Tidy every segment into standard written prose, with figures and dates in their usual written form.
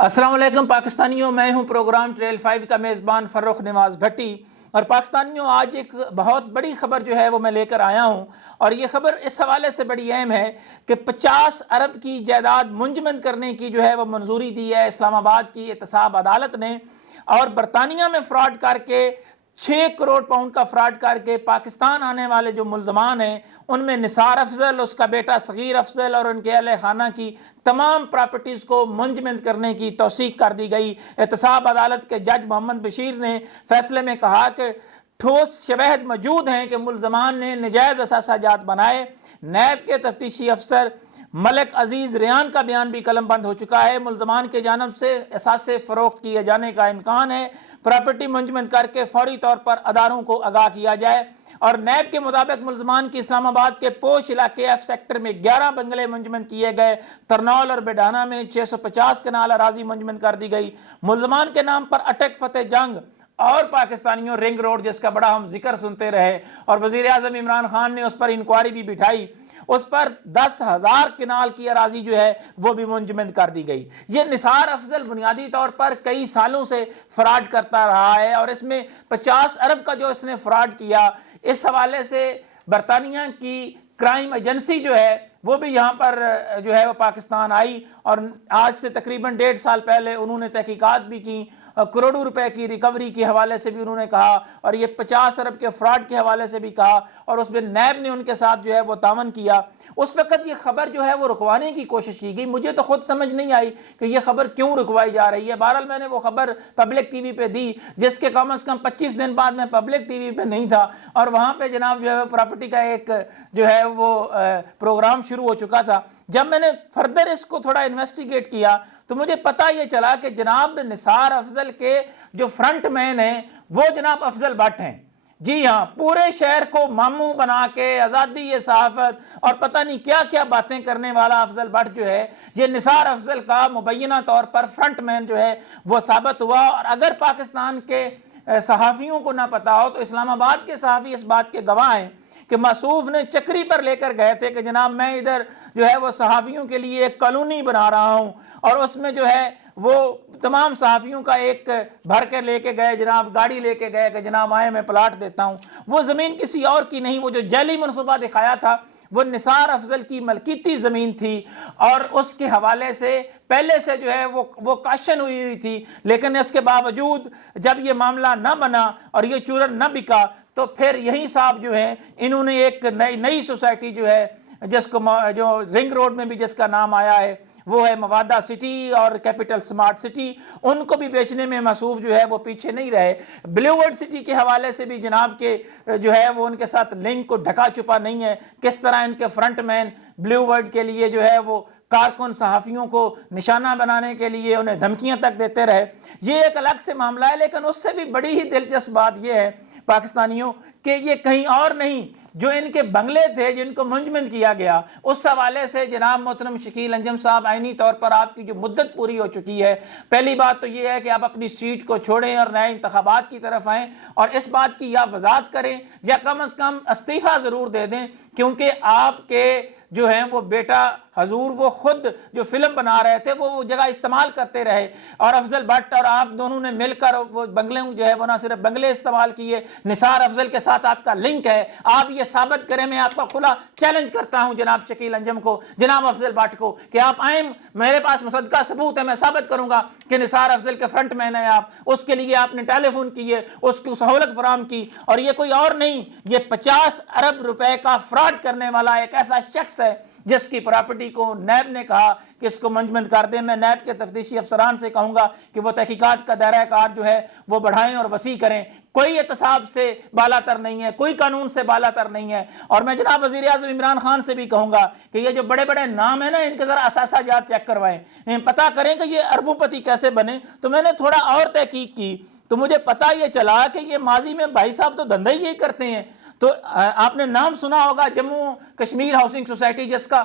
السلام علیکم پاکستانیوں، میں ہوں پروگرام ٹریل 5 کا میزبان فرخ نواز بھٹی۔ اور پاکستانیوں، آج ایک بہت بڑی خبر جو ہے وہ میں لے کر آیا ہوں، اور یہ خبر اس حوالے سے بڑی اہم ہے کہ 50 ارب کی جائیداد منجمد کرنے کی جو ہے وہ منظوری دی ہے اسلام آباد کی احتساب عدالت نے۔ اور برطانیہ میں فراڈ کر کے 6 کروڑ پاؤنڈ کا فراڈ کر کے پاکستان آنے والے جو ملزمان ہیں، ان میں نثار افضل، اس کا بیٹا صغیر افضل اور ان کے اہل خانہ کی تمام پراپرٹیز کو منجمد کرنے کی توثیق کر دی گئی۔ احتساب عدالت کے جج محمد بشیر نے فیصلے میں کہا کہ ٹھوس شواہد موجود ہیں کہ ملزمان نے نجائز اثاثہ جات بنائے۔ نیب کے تفتیشی افسر ملک عزیز ریان کا بیان بھی قلم بند ہو چکا ہے۔ ملزمان کے جانب سے اثاثے فروخت کیے جانے کا امکان ہے، پراپرٹی منجمد کر کے فوری طور پر اداروں کو آگاہ کیا جائے۔ اور نیب کے مطابق ملزمان کی اسلام آباد کے پوش علاقے ایف سیکٹر میں 11 بنگلے منجمد کیے گئے۔ ترنول اور بیڈانہ میں 650 کنال اراضی منجمد کر دی گئی۔ ملزمان کے نام پر اٹک فتح جنگ اور پاکستانیوں رنگ روڈ، جس کا بڑا ہم ذکر سنتے رہے، اور وزیر اعظم عمران خان نے اس پر انکوائری بھی بٹھائی، اس پر 10,000 کنال کی اراضی جو ہے وہ بھی منجمد کر دی گئی۔ یہ نثار افضل بنیادی طور پر کئی سالوں سے فراڈ کرتا رہا ہے، اور اس میں 50 ارب کا جو اس نے فراڈ کیا، اس حوالے سے برطانیہ کی کرائم ایجنسی جو ہے وہ بھی یہاں پر جو ہے وہ پاکستان آئی، اور آج سے تقریباً 1.5 سال پہلے انہوں نے تحقیقات بھی کی، کروڑوں روپے کی ریکوری کے حوالے سے بھی انہوں نے کہا، اور یہ 50 ارب کے فراڈ کے حوالے سے بھی کہا، اور اس میں نیب نے ان کے ساتھ جو ہے وہ تعاون کیا۔ اس وقت یہ خبر جو ہے وہ رکوانے کی کوشش کی گئی۔ مجھے تو خود سمجھ نہیں آئی کہ یہ خبر کیوں رکوائی جا رہی ہے۔ بہرحال میں نے وہ خبر پبلک ٹی وی پہ دی، جس کے کم از کم 25 دن بعد میں پبلک ٹی وی پہ نہیں تھا، اور وہاں پہ جناب جو ہے پراپرٹی کا ایک جو ہے وہ پروگرام شروع ہو چکا تھا۔ جب میں نے فردر اس کو تھوڑا انویسٹیگیٹ کیا تو مجھے پتہ یہ چلا کہ جناب نثار افضل کے جو فرنٹ مین ہیں وہ جناب افضل بٹ ہیں۔ جی ہاں، پورے شہر کو ماموں بنا کے آزادی صحافت اور پتہ نہیں کیا کیا باتیں کرنے والا افضل بٹ جو ہے، یہ نثار افضل کا مبینہ طور پر فرنٹ مین جو ہے وہ ثابت ہوا۔ اور اگر پاکستان کے صحافیوں کو نہ پتہ ہو تو اسلام آباد کے صحافی اس بات کے گواہ ہیں کہ موصوف نے چکری پر لے کر گئے تھے کہ جناب میں ادھر جو ہے وہ صحافیوں کے لیے ایک کالونی بنا رہا ہوں، اور اس میں جو ہے وہ تمام صحافیوں کا ایک بھر کے لے کے گئے، جناب گاڑی لے کے گئے کہ جناب آئے میں پلاٹ دیتا ہوں۔ وہ زمین کسی اور کی نہیں، وہ جو جعلی منصوبہ دکھایا تھا وہ نثار افضل کی ملکیتی زمین تھی، اور اس کے حوالے سے پہلے سے جو ہے وہ کاشن ہوئی تھی، لیکن اس کے باوجود جب یہ معاملہ نہ بنا اور یہ چورن نہ بکا تو پھر یہی صاحب جو ہے انہوں نے ایک نئی سوسائٹی جو ہے جس کو جو رنگ روڈ میں بھی جس کا نام آیا ہے وہ ہے موادہ سٹی اور کیپٹل سمارٹ سٹی، ان کو بھی بیچنے میں موصوف جو ہے وہ پیچھے نہیں رہے۔ بلیو ورڈ سٹی کے حوالے سے بھی جناب کے جو ہے وہ ان کے ساتھ لنک کو ڈھکا چھپا نہیں ہے، کس طرح ان کے فرنٹ مین بلیو ورڈ کے لیے جو ہے وہ کارکن صحافیوں کو نشانہ بنانے کے لیے انہیں دھمکیاں تک دیتے رہے۔ یہ ایک الگ سے معاملہ ہے، لیکن اس سے بھی بڑی ہی دلچسپ بات یہ ہے پاکستانیوں کہ یہ کہیں اور نہیں، جو ان کے بنگلے تھے جن کو منجمد کیا گیا، اس حوالے سے جناب محترم شکیل انجم صاحب آئینی طور پر آپ کی جو مدت پوری ہو چکی ہے، پہلی بات تو یہ ہے کہ آپ اپنی سیٹ کو چھوڑیں اور نئے انتخابات کی طرف آئیں، اور اس بات کی یا وضاحت کریں یا کم از کم استعفیٰ ضرور دے دیں، کیونکہ آپ کے جو ہیں وہ بیٹا حضور وہ خود جو فلم بنا رہے تھے وہ جگہ استعمال کرتے رہے، اور افضل بٹ اور آپ دونوں نے مل کر وہ بنگلے جو ہے وہ نہ صرف بنگلے استعمال کیے، نثار افضل کے ساتھ آپ کا لنک ہے۔ آپ یہ ثابت کریں، میں آپ کا کھلا چیلنج کرتا ہوں جناب شکیل انجم کو، جناب افضل بٹ کو، کہ آپ آئیں، میرے پاس مصدقہ ثبوت ہے، میں ثابت کروں گا کہ نثار افضل کے فرنٹ مین ہیں آپ، اس کے لیے آپ نے ٹیلی فون کیے، اس کی سہولت فراہم کی، اور یہ کوئی اور نہیں، یہ 50 ارب روپے کا فراڈ کرنے والا ایک ایسا شخص ہے جس کی پراپرٹی کو نیب نے کہا کہ اس کو منجمد کر دیں۔ میں نیب کے تفتیشی افسران سے کہوں گا کہ وہ تحقیقات کا دائرہ کار جو ہے وہ بڑھائیں اور وسیع کریں۔ کوئی احتساب سے بالا تر نہیں ہے، کوئی قانون سے بالا تر نہیں ہے۔ اور میں جناب وزیر اعظم عمران خان سے بھی کہوں گا کہ یہ جو بڑے بڑے نام ہیں نا، ان کے ذرا اثاثہ جات چیک کروائیں، پتہ کریں کہ یہ اربوں پتی کیسے بنے۔ تو میں نے تھوڑا اور تحقیق کی تو مجھے پتہ یہ چلا کہ یہ ماضی میں بھائی صاحب تو دھندہ ہی یہی کرتے ہیں۔ تو آپ نے نام سنا ہوگا جموں کشمیر ہاؤسنگ سوسائٹی، جس کا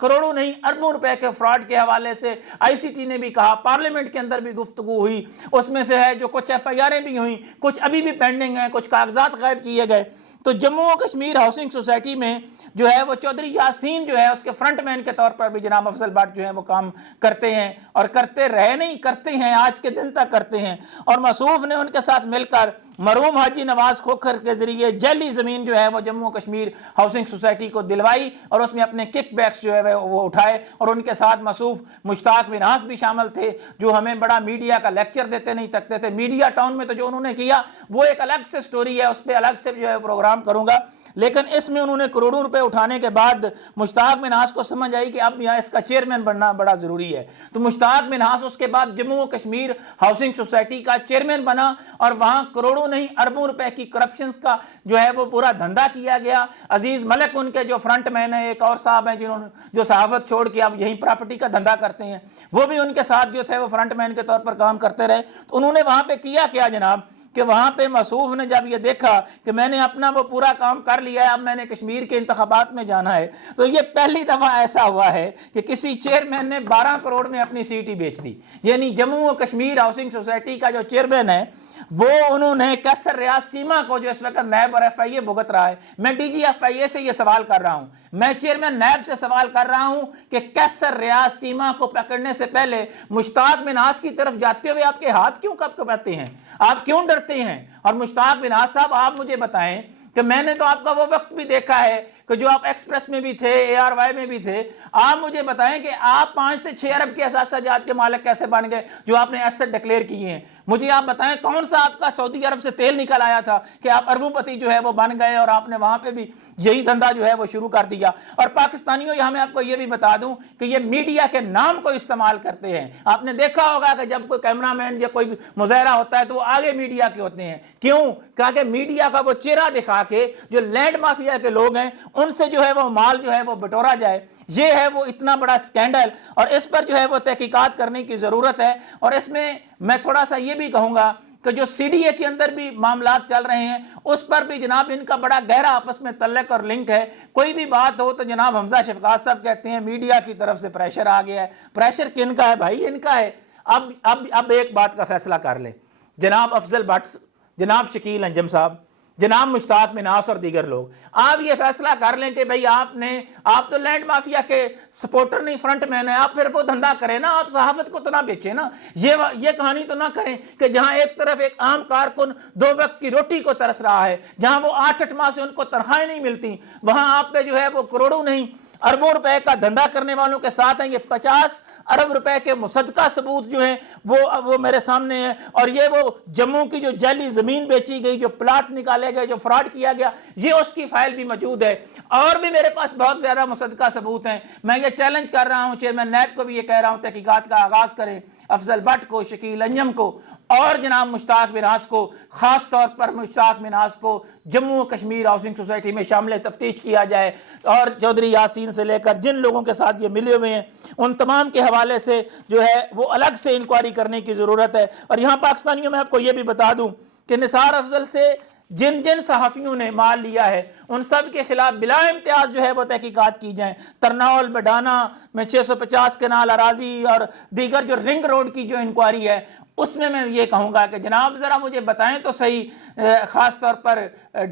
کروڑوں نہیں اربوں روپے کے فراڈ کے حوالے سے آئی سی ٹی نے بھی کہا، پارلیمنٹ کے اندر بھی گفتگو ہوئی، اس میں سے ہے جو کچھ ایف آئی آریں بھی ہوئیں، کچھ ابھی بھی پینڈنگ ہیں، کچھ کاغذات غائب کیے گئے۔ تو جموں و کشمیر ہاؤسنگ سوسائٹی میں جو ہے وہ چودھری یاسین جو ہے اس کے فرنٹ مین کے طور پر بھی جناب افضل بٹ جو ہے وہ کام کرتے ہیں، اور کرتے رہے نہیں، کرتے ہیں، آج کے دن تک کرتے ہیں۔ اور موصوف نے ان کے ساتھ مل کر مرحوم حاجی نواز کھوکھر کے ذریعے جعلی زمین جو ہے وہ جموں کشمیر ہاؤسنگ سوسائٹی کو دلوائی، اور اس میں اپنے کک بیکس جو ہے وہ اٹھائے، اور ان کے ساتھ موصوف مشتاق منہاس بھی شامل تھے، جو ہمیں بڑا میڈیا کا لیکچر دیتے نہیں تکتے تھے۔ میڈیا ٹاؤن میں تو جو انہوں نے کیا وہ ایک الگ سے سٹوری ہے، اس پہ الگ سے جو ہے پروگرام کروں گا، لیکن اس میں انہوں نے کروڑوں روپے اٹھانے کے بعد مشتاق منہاس کو سمجھ آئی کہ اب یہاں اس کا چیئرمین بننا بڑا ضروری ہے، تو مشتاق منہاس اس کے بعد جموں و کشمیر ہاؤسنگ سوسائٹی کا چیئرمین بنا، اور وہاں کروڑوں نہیں اربوں روپے کی کرپشنز کا جو ہے وہ پورا دھندا کیا گیا۔ عزیز ملک ان کے جو فرنٹ مین ہیں، ایک اور صاحب ہیں جنہوں نے جو صحافت چھوڑ کے اب یہیں پراپرٹی کا دھندا کرتے ہیں، وہ بھی ان کے ساتھ جو تھے وہ فرنٹ مین کے طور پر کام کرتے رہے۔ تو انہوں نے وہاں پہ کیا کیا جناب کہ وہاں پہ موصوف نے جب یہ دیکھا کہ میں نے اپنا وہ پورا کام کر لیا ہے، اب میں نے کشمیر کے انتخابات میں جانا ہے، تو یہ پہلی دفعہ ایسا ہوا ہے کہ کسی چیئرمین نے 12 کروڑ میں اپنی سیٹ ہی بیچ دی۔ یعنی جموں و کشمیر ہاؤسنگ سوسائٹی کا جو چیئرمین ہے وہ انہوں نے کیسر ریاض چیمہ کو، جو اس وقت نیب اور ایف آئی اے بھگت رہا ہے، میں ڈی جی ایف آئی اے سے یہ سوال کر رہا ہوں، میں چیئرمین نیب سے سوال کر رہا ہوں کہ کیسر ریاض چیمہ کو پکڑنے سے پہلے مشتاق منہاس کی طرف جاتے ہوئے آپ کے ہاتھ کیوں کپکپاتے ہیں، آپ کیوں ڈرتے ہیں؟ اور مشتاق منہاس صاحب آپ مجھے بتائیں کہ میں نے تو آپ کا وہ وقت بھی دیکھا ہے کہ جو آپ ایکسپریس میں بھی تھے، اے آر وائی میں بھی تھے، آپ مجھے بتائیں کہ آپ 5 سے 6 ارب کے اثاثہ جات کے مالک کیسے بن گئے جو آپ نے ایسٹ ڈکلیئر کیے ہیں؟ مجھے آپ بتائیں کون سا آپ کا سعودی عرب سے تیل نکل آیا تھا کہ آپ اربوں پتی جو ہے وہ بن گئے، اور آپ نے وہاں پہ بھی یہی دھندا جو ہے وہ شروع کر دیا۔ اور پاکستانیوں یہاں میں آپ کو یہ بھی بتا دوں کہ یہ میڈیا کے نام کو استعمال کرتے ہیں۔ آپ نے دیکھا ہوگا کہ جب کوئی کیمرہ مین یا کوئی مظاہرہ ہوتا ہے تو وہ آگے میڈیا کے ہوتے ہیں، کیوں؟ کہ میڈیا کا وہ چہرہ دکھا کے جو لینڈ مافیا کے لوگ ہیں ان سے جو ہے وہ مال جو ہے وہ بٹورا جائے۔ یہ ہے وہ اتنا بڑا سکینڈل، اور اس پر جو ہے وہ تحقیقات کرنے کی ضرورت ہے۔ اور اس میں تھوڑا سا یہ بھی کہوں گا کہ جو سی ڈی اے کے اندر بھی معاملات چل رہے ہیں اس پر بھی جناب ان کا بڑا گہرا آپس میں تعلق اور لنک ہے۔ کوئی بھی بات ہو تو جناب حمزہ شفقات صاحب کہتے ہیں میڈیا کی طرف سے پریشر آ گیا ہے۔ پریشر کن کا ہے بھائی؟ ان کا ہے۔ اب ایک بات کا فیصلہ کر لیں، جناب افضل بٹ، جناب شکیل انجم صاحب، جناب مشتاق منہاس اور دیگر لوگ، آپ یہ فیصلہ کر لیں کہ بھئی آپ تو لینڈ مافیا کے سپورٹر نہیں، فرنٹ مین ہیں، آپ پھر وہ دھندا کریں نا، آپ صحافت کو تو نہ بیچیں نا، یہ کہانی تو نہ کریں کہ جہاں ایک طرف ایک عام کارکن 2 وقت کی روٹی کو ترس رہا ہے، جہاں وہ 8 ماہ سے ان کو تنخواہیں نہیں ملتی، وہاں آپ پہ جو ہے وہ کروڑوں نہیں اربوں روپے کا دھندا کرنے والوں کے ساتھ ہیں۔ یہ 50 ارب روپے کے مصدقہ ثبوت جو ہیں وہ میرے سامنے ہیں، اور یہ وہ جموں کی جو جعلی زمین بیچی گئی، جو پلاٹس نکالے گئے، جو فراڈ کیا گیا، یہ اس کی فائل بھی موجود ہے، اور بھی میرے پاس بہت زیادہ مصدقہ ثبوت ہیں۔ میں یہ چیلنج کر رہا ہوں، چیئرمین نیب کو بھی یہ کہہ رہا ہوں، تحقیقات کا آغاز کریں، افضل بٹ کو، شکیل انجم کو، اور جناب مشتاق منہاس کو، خاص طور پر مشتاق منہاس کو جموں و کشمیر ہاؤسنگ سوسائٹی میں شامل تفتیش کیا جائے، اور چودھری یاسین سے لے کر جن لوگوں کے ساتھ یہ ملے ہوئے ہیں ان تمام کے حوالے سے جو ہے وہ الگ سے انکوائری کرنے کی ضرورت ہے۔ اور یہاں پاکستانیوں میں آپ کو یہ بھی بتا دوں کہ نثار افضل سے جن صحافیوں نے مال لیا ہے ان سب کے خلاف بلا امتیاز جو ہے وہ تحقیقات کی جائیں۔ ترناول بڈانا میں 650 کنال اراضی اور دیگر جو رنگ روڈ کی جو انکوائری ہے اس میں یہ کہوں گا کہ جناب ذرا مجھے بتائیں تو صحیح، خاص طور پر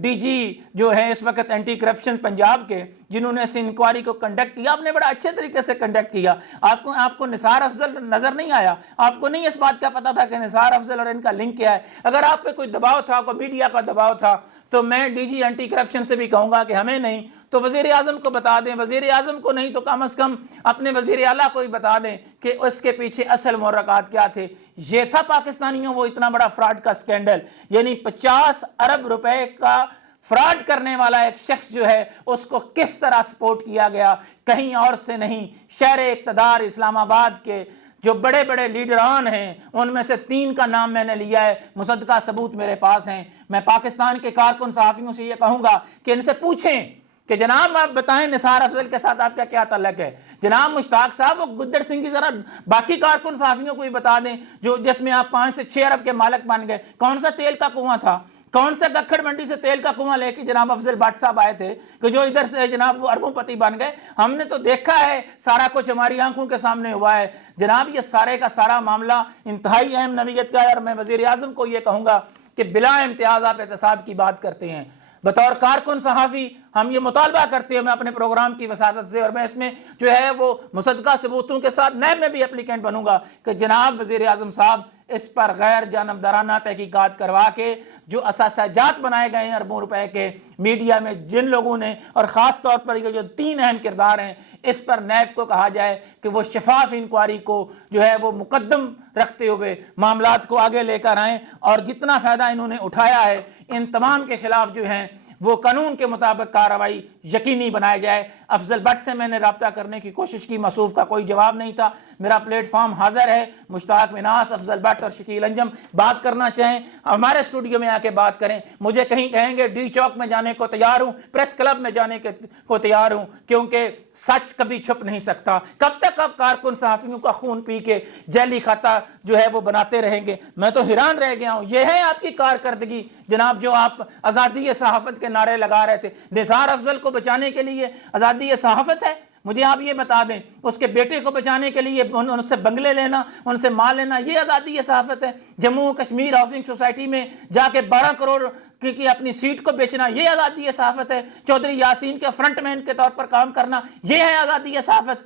ڈی جی جو ہیں اس وقت اینٹی کرپشن پنجاب کے، جنہوں نے اس انکوائری کو کنڈکٹ کیا، آپ نے بڑا اچھے طریقے سے کنڈکٹ کیا۔ آپ کو نثار افضل نظر نہیں آیا؟ آپ کو نہیں اس بات کا پتا تھا کہ نثار افضل اور ان کا لنک کیا ہے؟ اگر آپ پہ کوئی دباؤ تھا، کوئی میڈیا کا دباؤ تھا، تو میں ڈی جی اینٹی کرپشن سے بھی کہوں گا کہ ہمیں نہیں تو وزیر اعظم کو بتا دیں، وزیر اعظم کو نہیں تو کم از کم اپنے وزیر اعلیٰ کو بھی بتا دیں کہ اس کے پیچھے اصل محرکات کیا تھے۔ یہ تھا پاکستانیوں وہ اتنا بڑا فراڈ کا سکینڈل، یعنی 50 ارب روپے کا فراڈ کرنے والا ایک شخص جو ہے اس کو کس طرح سپورٹ کیا گیا، کہیں اور سے نہیں، شہر اقتدار اسلام آباد کے جو بڑے بڑے لیڈران ہیں ان میں سے 3 کا نام میں نے لیا ہے، مصدقہ ثبوت میرے پاس ہیں۔ میں پاکستان کے کارکن صحافیوں سے یہ کہوں گا کہ ان سے پوچھیں کہ جناب آپ بتائیں نثار افضل کے ساتھ آپ کا کیا تعلق ہے؟ جناب مشتاق صاحب وہ گدڑ سنگھ کی ذرا باقی کارکن صحافیوں کو بھی بتا دیں جس میں آپ 5 سے 6 ارب کے مالک بن گئے، کون سا تیل کا کنواں تھا، کون سے گکھڑ منڈی سے تیل کا کنواں لے کے جناب افضل بٹ صاحب آئے تھے کہ جو ادھر سے جناب وہ اربوں پتی بن گئے؟ ہم نے تو دیکھا ہے، سارا کچھ ہماری آنکھوں کے سامنے ہوا ہے۔ جناب یہ سارے کا سارا معاملہ انتہائی اہم نوعیت کا ہے، اور میں وزیر اعظم کو یہ کہوں گا کہ بلا امتیاز آپ احتساب کی بات کرتے ہیں۔ بطور کارکن صحافی ہم یہ مطالبہ کرتے ہیں، میں اپنے پروگرام کی وساطت سے، اور میں اس میں جو ہے وہ مصدقہ ثبوتوں کے ساتھ نیب میں بھی اپلیکینٹ بنوں گا کہ جناب وزیر اعظم صاحب اس پر غیر جانبدارانہ تحقیقات کروا کے جو اثاثہ جات بنائے گئے ہیں اربوں روپے کے میڈیا میں جن لوگوں نے، اور خاص طور پر یہ جو 3 اہم کردار ہیں، اس پر نیب کو کہا جائے کہ وہ شفاف انکوائری کو جو ہے وہ مقدم رکھتے ہوئے معاملات کو آگے لے کر آئیں، اور جتنا فائدہ انہوں نے اٹھایا ہے ان تمام کے خلاف جو ہیں وہ قانون کے مطابق کارروائی یقینی بنایا جائے۔ افضل بٹ سے میں نے رابطہ کرنے کی کوشش کی، موصوف کا کوئی جواب نہیں تھا۔ میرا پلیٹ فارم حاضر ہے، مشتاق مناس، افضل بٹ اور شکیل انجم بات کرنا چاہیں ہمارے اسٹوڈیو میں آ کے بات کریں۔ مجھے کہیں کہیں گے ڈی چوک میں جانے کو تیار ہوں، پریس کلب میں جانے کو تیار ہوں، کیونکہ سچ کبھی چھپ نہیں سکتا۔ کب تک آپ کارکن صحافیوں کا خون پی کے جیلی کھاتا جو ہے وہ بناتے رہیں گے؟ میں تو حیران رہ گیا ہوں۔ یہ ہے آپ کی کارکردگی جناب، جو آپ آزادی صحافت کے نعرے لگا رہے تھے؟ نثار افضل کو بچانے کے لیے آزادی صحافت ہے؟ مجھے آپ یہ بتا دیں، اس کے بیٹے کو بچانے کے لیے ان سے بنگلے لینا، ان سے مال لینا، یہ آزادی صحافت ہے؟ جموں کشمیر ہاؤسنگ سوسائٹی میں جا کے 12 کروڑ کی اپنی سیٹ کو بیچنا، یہ آزادی صحافت ہے؟ چودھری یاسین کے فرنٹ مین کے طور پر کام کرنا، یہ ہے آزادی صحافت؟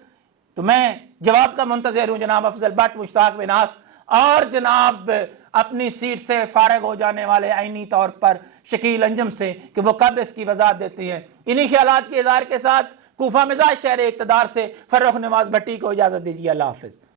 تو میں جواب کا منتظر ہوں جناب افضل بٹ، مشتاق مناس، اور جناب اپنی سیٹ سے فارغ ہو جانے والے آئینی طور پر شکیل انجم سے کہ وہ کب اس کی وضاحت دیتی ہیں۔ انہی خیالات کے اظہار کے ساتھ کوفہ مزاج شہر اقتدار سے فرخ نواز بھٹی کو اجازت دیجیے۔ اللہ حافظ۔